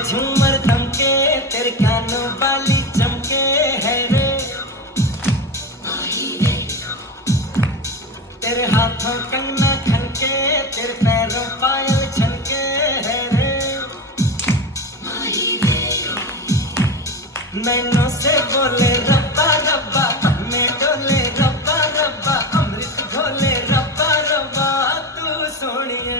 झूमर थमके तेरे कानों वाली चमके है रे, तेरे हाथों कंगना खनके तेरे पैरों पायल छनके है रे, नैनों से बोले रब्बा रब्बा, में डोले रब्बा रब्बा, अमृत घोले रब्बा रब्बा, तू सोनिए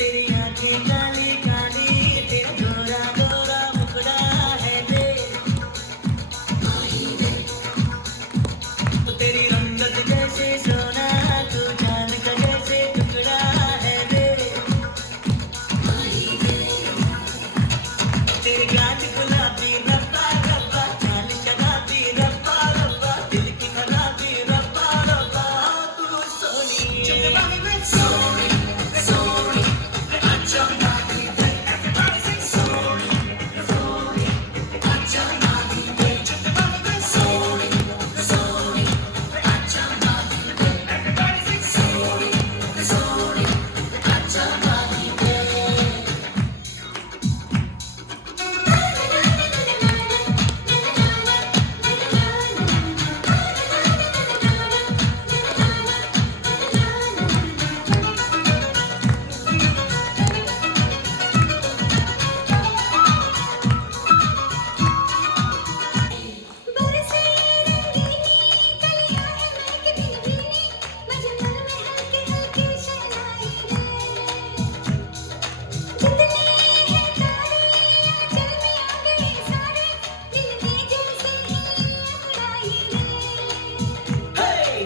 तेरी आंखें काली काली, तेरा गोरा गोरा मुखड़ा है रे, तेरी रंगत जैसे सोना, तू जान का जैसे टुकड़ा है रे, तेरे गाल गुलाबी रब्बा रब्बा, चाल शराबी रब्बा रब्बा, दिल की खराबी रब्बा रब्बा, तू सोनी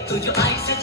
तू जो आई से